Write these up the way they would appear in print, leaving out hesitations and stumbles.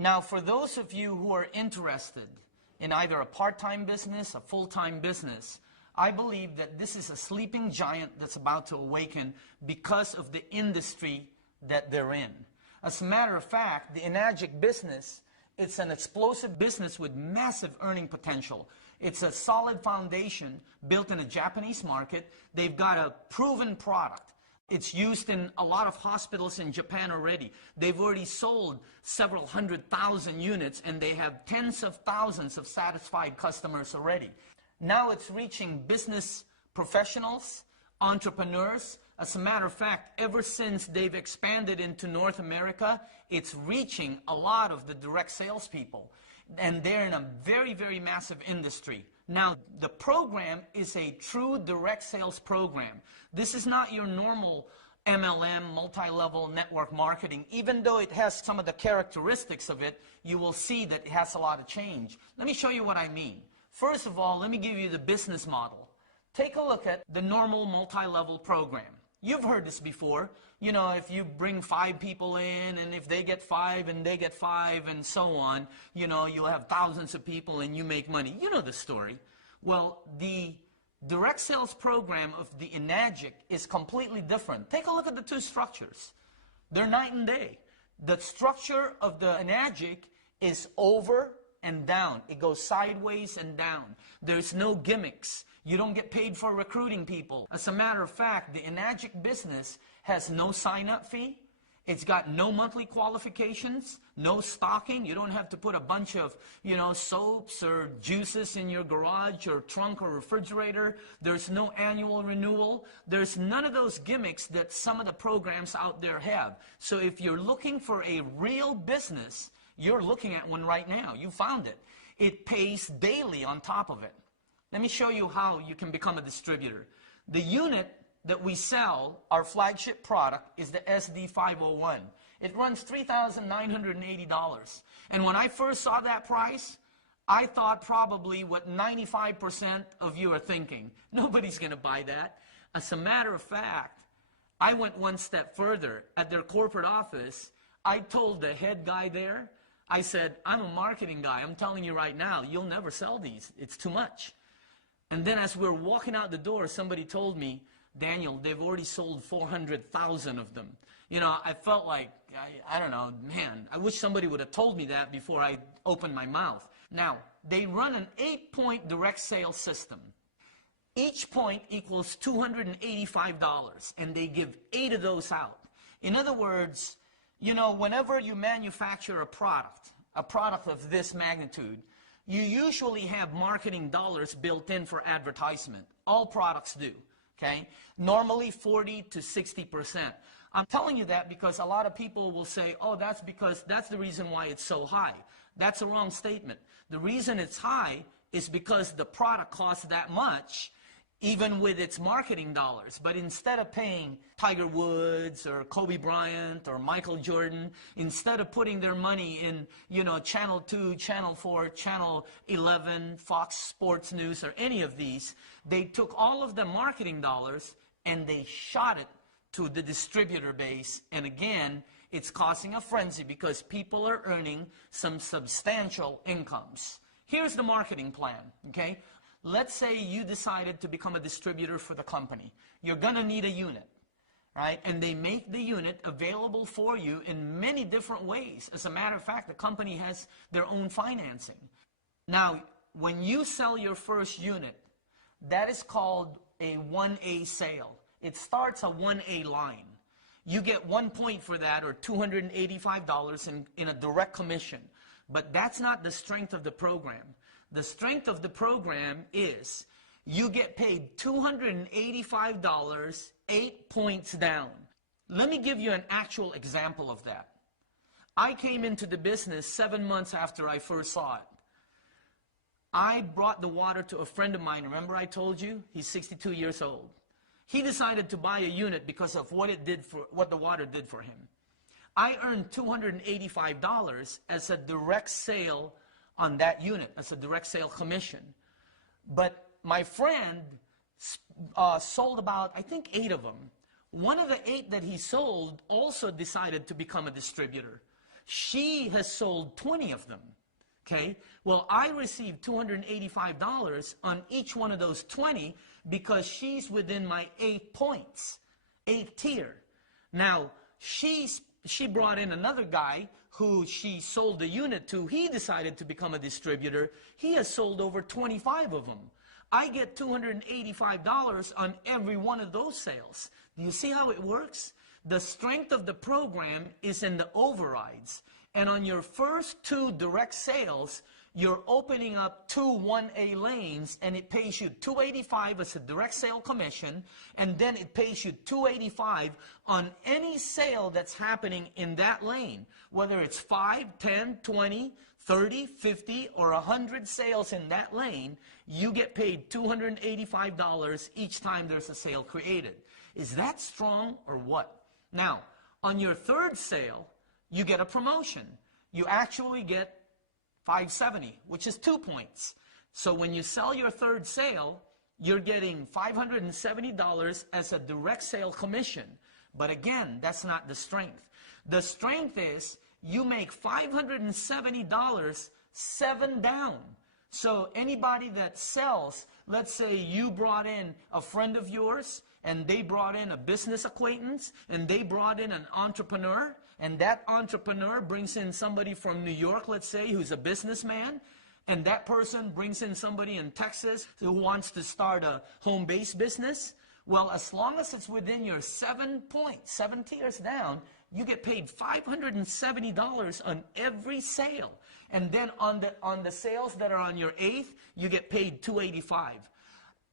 Now, for those of you who are interested in either a part-time business, a full-time business, I believe that this is a sleeping giant that's about to awaken because of the industry that they're in. As a matter of fact, the Enagic business, it's an explosive business with massive earning potential. It's a solid foundation built in a Japanese market. They've got a proven product. It's used in a lot of hospitals in Japan already. They've already sold several 100,000 units, and they have tens of thousands of satisfied customers already. Now it's reaching business professionals, entrepreneurs. As a matter of fact, ever since they've expanded into North America, it's reaching a lot of the direct salespeople. And they're in a very, very massive industry. Now, the program is a true direct sales program. This is not your normal MLM, multi-level network marketing. Even though it has some of the characteristics of it, you will see that it has a lot of change. Let me show you what I mean. First of all, let me give you the business model. Take a look at the normal multi-level program. You've heard this before. You know, if you bring 5 people in, and if they get 5 and they get 5 and so on, you know, you'll have thousands of people and you make money. You know the story. Well, the direct sales program of the Enagic is completely different. Take a look at the two structures. They're night and day. The structure of the Enagic is over and down. It goes sideways and down. There's no gimmicks. You don't get paid for recruiting people. As a matter of fact, the Enagic business has no sign-up fee. It's got no monthly qualifications, no stocking. You don't have to put a bunch of, you know, soaps or juices in your garage or trunk or refrigerator. There's no annual renewal. There's none of those gimmicks that some of the programs out there have. So if you're looking for a real business, you're looking at one right now. You found it. It pays daily on top of it. Let me show you how you can become a distributor. The unit that we sell, our flagship product, is the SD501. It runs $3,980. And when I first saw that price, I thought probably what 95% of you are thinking. Nobody's going to buy that. As a matter of fact, I went one step further. At their corporate office, I told the head guy there, I said, I'm a marketing guy. I'm telling you right now, you'll never sell these. It's too much. And then as we're walking out the door, somebody told me, Daniel, they've already sold 400,000 of them. You know, I felt like, I don't know, man, I wish somebody would have told me that before I opened my mouth. Now, they run an 8-point direct sales system. Each point equals $285, and they give 8 of those out. In other words, you know, whenever you manufacture a product of this magnitude, you usually have marketing dollars built in for advertisement. All products do, okay? Normally 40 to 60%. I'm telling you that because a lot of people will say, oh, that's the reason why it's so high. That's a wrong statement. The reason it's high is because the product costs that much, even with its marketing dollars. But instead of paying Tiger Woods or Kobe Bryant or Michael Jordan, instead of putting their money in, you know, Channel 2, Channel 4, Channel 11, Fox Sports News, or any of these, they took all of the marketing dollars and they shot it to the distributor base. And again, it's causing a frenzy because people are earning some substantial incomes. Here's the marketing plan, okay? Let's say you decided to become a distributor for the company. You're going to need a unit, right? And they make the unit available for you in many different ways. As a matter of fact, the company has their own financing. Now, when you sell your first unit, that is called a 1A sale. It starts a 1A line. You get 1 point for that, or $285 in a direct commission. But that's not the strength of the program. The strength of the program is you get paid $285, 8 points down. Let me give you an actual example of that. I came into the business 7 months after I first saw it. I brought the water to a friend of mine. Remember I told you? He's 62 years old. He decided to buy a unit because of what the water did for him. I earned $285 as a direct sale on that unit, as a direct sale commission. But my friend sold about, I think, 8 of them. One of the 8 that he sold also decided to become a distributor. She has sold 20 of them. Okay? Well, I received $285 on each one of those 20 because she's within my 8 points, 8 tier. Now, she brought in another guy who she sold the unit to. He decided to become a distributor. He has sold over 25 of them. I get $285 on every one of those sales. Do you see how it works? The strength of the program is in the overrides. And on your first 2 direct sales, you're opening up 2 1A lanes, and it pays you $285 as a direct sale commission, and then it pays you $285 on any sale that's happening in that lane, whether it's 5, 10, 20, 30, 50, or 100 sales in that lane. You get paid $285 each time there's a sale created. Is that strong or what? Now, on your third sale, you get a promotion. You actually get $570, which is 2 points. So when you sell your third sale, you're getting $570 as a direct sale commission. But again, that's not the strength. The strength is you make $570 7 down. So anybody that sells, let's say you brought in a friend of yours, and they brought in a business acquaintance, and they brought in an entrepreneur, and that entrepreneur brings in somebody from New York, let's say, who's a businessman, and that person brings in somebody in Texas who wants to start a home-based business. Well, as long as it's within your 7 points, 7 tiers down, you get paid $570 on every sale. And then on the sales that are on your 8th, you get paid $285.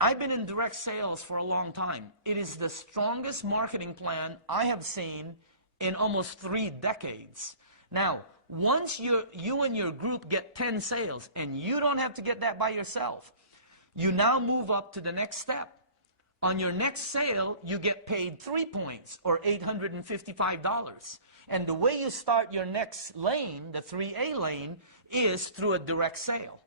I've been in direct sales for a long time. It is the strongest marketing plan I have seen in almost 3 decades. Now, once you and your group get 10 sales, and you don't have to get that by yourself, you now move up to the next step. On your next sale, you get paid 3 points, or $855. And the way you start your next lane, the 3A lane, is through a direct sale.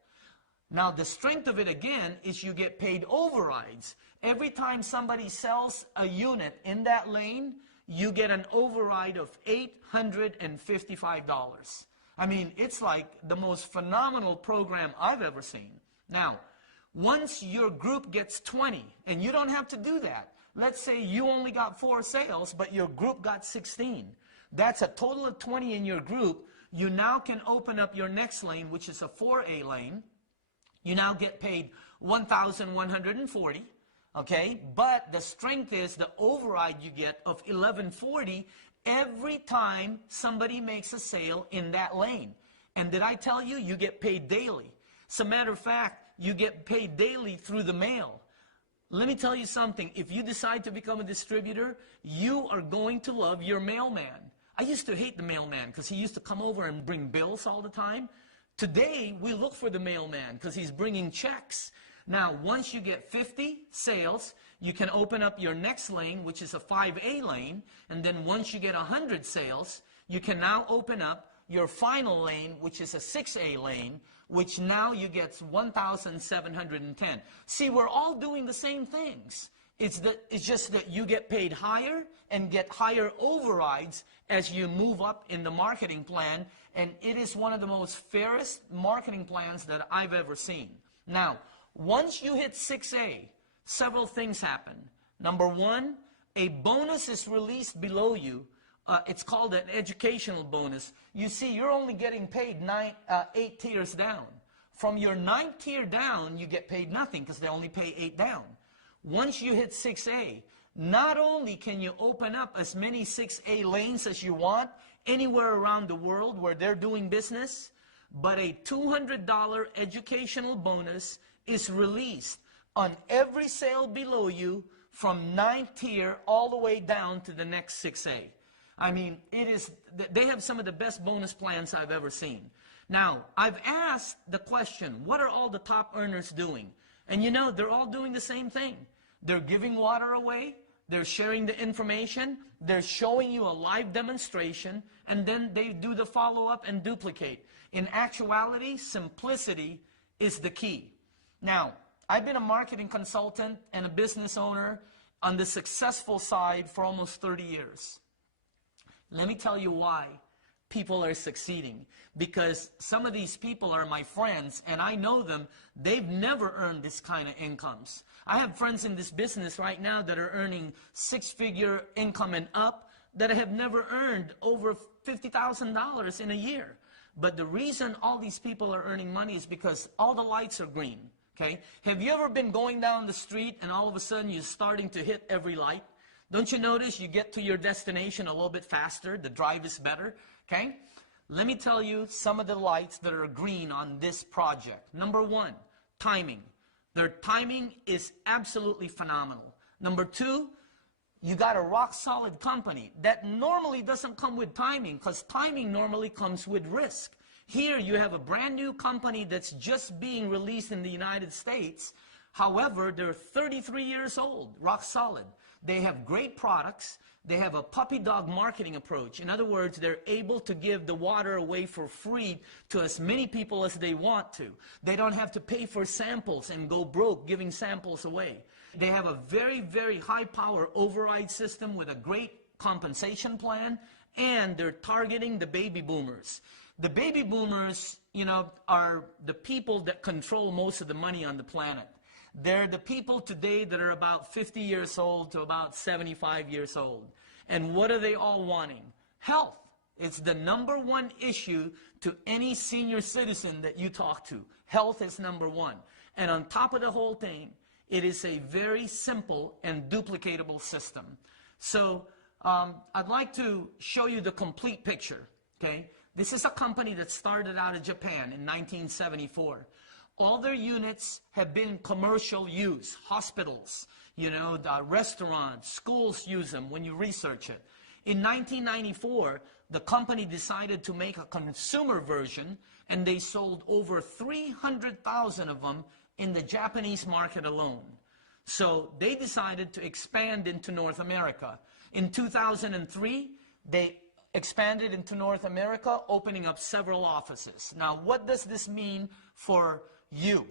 Now, the strength of it, again, is you get paid overrides. Every time somebody sells a unit in that lane, you get an override of $855. I mean, it's like the most phenomenal program I've ever seen. Now, once your group gets 20, and you don't have to do that. Let's say you only got 4 sales, but your group got 16. That's a total of 20 in your group. You now can open up your next lane, which is a 4A lane. You now get paid $1,140, okay? But the strength is the override you get of $1,140 every time somebody makes a sale in that lane. And did I tell you, you get paid daily? As a matter of fact, you get paid daily through the mail. Let me tell you something. If you decide to become a distributor, you are going to love your mailman. I used to hate the mailman because he used to come over and bring bills all the time. Today, we look for the mailman because he's bringing checks. Now, once you get 50 sales, you can open up your next lane, which is a 5A lane. And then once you get 100 sales, you can now open up your final lane, which is a 6A lane, which now you get 1,710. See, we're all doing the same things. It's just that you get paid higher and get higher overrides as you move up in the marketing plan. And it is one of the most fairest marketing plans that I've ever seen. Now, once you hit 6A, several things happen. Number one, a bonus is released below you. It's called an educational bonus. You see, you're only getting paid 8 tiers down. From your 9th tier down, you get paid nothing because they only pay 8 down. Once you hit 6A, not only can you open up as many 6A lanes as you want anywhere around the world where they're doing business, but a $200 educational bonus is released on every sale below you from 9th tier all the way down to the next 6A. I mean, they have some of the best bonus plans I've ever seen. Now, I've asked the question, what are all the top earners doing? And you know, they're all doing the same thing. They're giving water away, they're sharing the information, they're showing you a live demonstration, and then they do the follow-up and duplicate. In actuality, simplicity is the key. Now, I've been a marketing consultant and a business owner on the successful side for almost 30 years. Let me tell you why people are succeeding, because some of these people are my friends and I know them. They've never earned this kind of incomes. I have friends in this business right now that are earning six-figure income and up that have never earned over $50,000 in a year. But the reason all these people are earning money is because all the lights are green. Okay? Have you ever been going down the street and all of a sudden you're starting to hit every light? Don't you notice you get to your destination a little bit faster? The drive is better. Okay? Let me tell you some of the lights that are green on this project. Number one, timing. Their timing is absolutely phenomenal. Number two, you got a rock-solid company that normally doesn't come with timing, because timing normally comes with risk. Here you have a brand new company that's just being released in the United States. However, they're 33 years old, rock solid. They have great products. They have a puppy dog marketing approach. In other words, they're able to give the water away for free to as many people as they want to. They don't have to pay for samples and go broke giving samples away. They have a very, very high power override system with a great compensation plan, and they're targeting the baby boomers. The baby boomers, you know, are the people that control most of the money on the planet. They're the people today that are about 50 years old to about 75 years old. And what are they all wanting? Health. It's the number one issue to any senior citizen that you talk to. Health is number one. And on top of the whole thing, it is a very simple and duplicatable system. So I'd like to show you the complete picture. Okay? This is a company that started out of Japan in 1974. All their units have been commercial use. Hospitals, you know, the restaurants, schools use them when you research it. In 1994, the company decided to make a consumer version, and they sold over 300,000 of them in the Japanese market alone. So they decided to expand into North America. In 2003, they expanded into North America, opening up several offices. Now, what does this mean for you?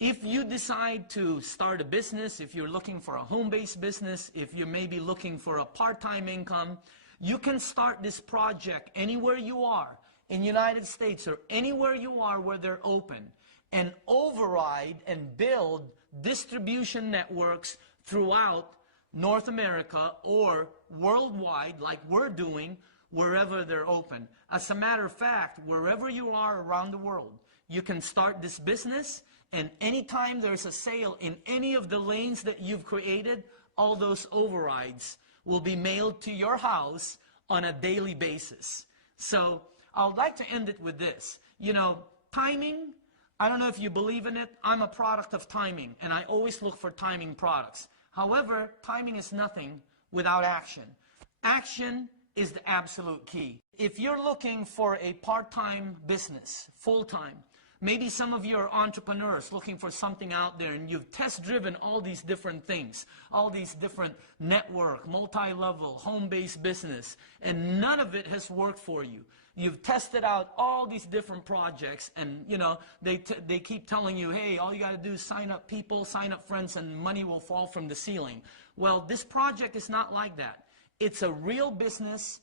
If you decide to start a business, if you're looking for a home-based business, if you're maybe looking for a part-time income, you can start this project anywhere you are, in the United States or anywhere you are where they're open, and override and build distribution networks throughout North America or worldwide, like we're doing, wherever they're open. As a matter of fact, wherever you are around the world, you can start this business, and anytime there's a sale in any of the lanes that you've created, all those overrides will be mailed to your house on a daily basis. So I'd like to end it with this. You know, timing, I don't know if you believe in it. I'm a product of timing, and I always look for timing products. However, timing is nothing without action. Action is the absolute key. If you're looking for a part-time business, full-time, maybe some of you are entrepreneurs looking for something out there, and you've test-driven all these different things, all these different network, multi-level, home-based business, and none of it has worked for you. You've tested out all these different projects, and you know they keep telling you, hey, all you got to do is sign up people, sign up friends, and money will fall from the ceiling. Well, this project is not like that. It's a real business.